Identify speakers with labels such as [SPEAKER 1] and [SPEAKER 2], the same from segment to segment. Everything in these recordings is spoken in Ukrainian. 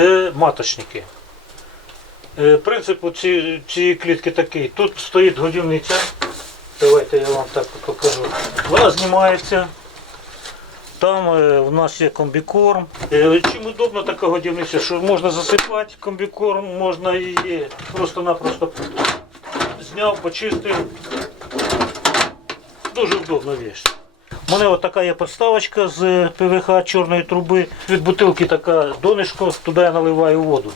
[SPEAKER 1] це маточники. Е, Принцип цієї клітки такий. Тут стоїть годівниця. Давайте я вам так покажу. Вона знімається. Там е, у нас є комбікорм. Е, Чим удобна така годівниця, що можна засипати комбікорм, можна її просто-напросто зняв, почистив. Дуже удобна річ. У мене от така є подставочка з ПВХ чорної труби. Від бутилки така донишко, туди я наливаю воду.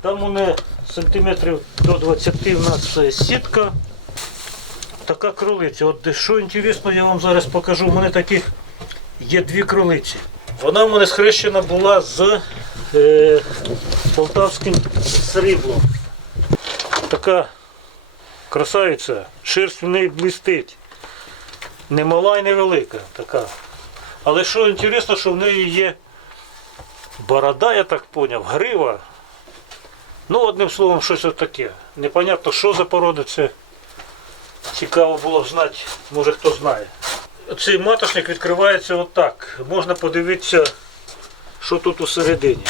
[SPEAKER 1] Там у мене сантиметрів до 20 у нас е, сітка. Така кролиця. От що інтересно, я вам зараз покажу. У мене таких є дві кролиці. Вона в мене схрещена була з е, полтавським сріблом. Така красавиця, шерсть в неї блистить. Не мала і не велика така. Але що інтересно, що в неї є борода, я так зрозумів, грива. Ну, одним словом, щось таке. Непонятно, що за порода це. Цікаво було б знати, може хто знає. Цей маточник відкривається отак. Можна подивитися, що тут усередині.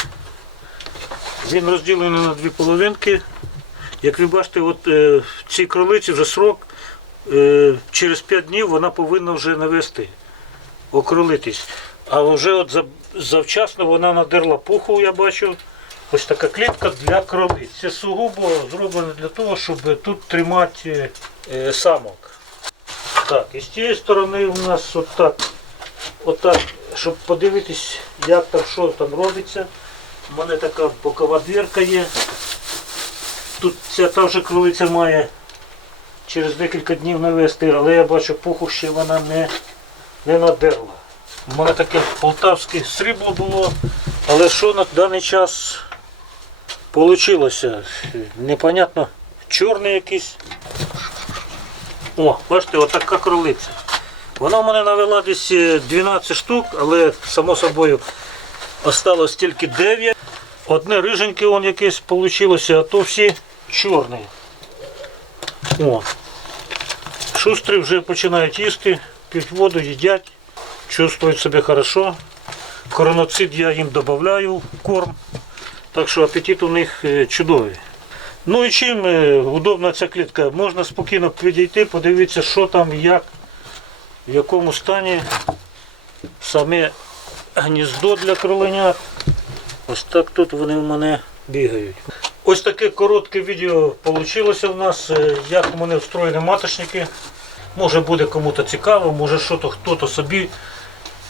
[SPEAKER 1] Він розділений на дві половинки. Як ви бачите, от е, цій кролиці вже срок, через 5 днів вона повинна вже навести, окролитись. А вже от завчасно вона надерла пуху, я бачу. Ось така клітка для кролиць. Це сугубо зроблено для того, щоб тут тримати е, самок. Так, і з цієї сторони у нас отак, отак, щоб подивитись, як там, що там робиться. У мене така бокова дверка є. Тут ця та вже кролиця має через декілька днів навести, але я бачу, пуху ще вона не, не надерла. У мене таке полтавське срібло було, але що на даний час вийшло? Непонятно, чорний якийсь. О, бачите, отака кролиця. Вона в мене навела десь е, 12 штук, але само собою осталось тільки 9. Одне риженьке якесь вийшло, а то всі чорні. О. Шустрі вже починають їсти, п'ють воду, їдять, чувствують себе хорошо. Короноцид я їм додаю в корм, так що апетит у них е, чудовий. Ну і чим е, удобна ця клітка? Можна спокійно підійти, подивитися, що там, як, в якому стані саме гніздо для кроленят. Ось так тут вони в мене бігають. Ось таке коротке відео вийшло в нас, е, як у мене встроєні маточники. Може буде кому-то цікаво, може що-то хто-то собі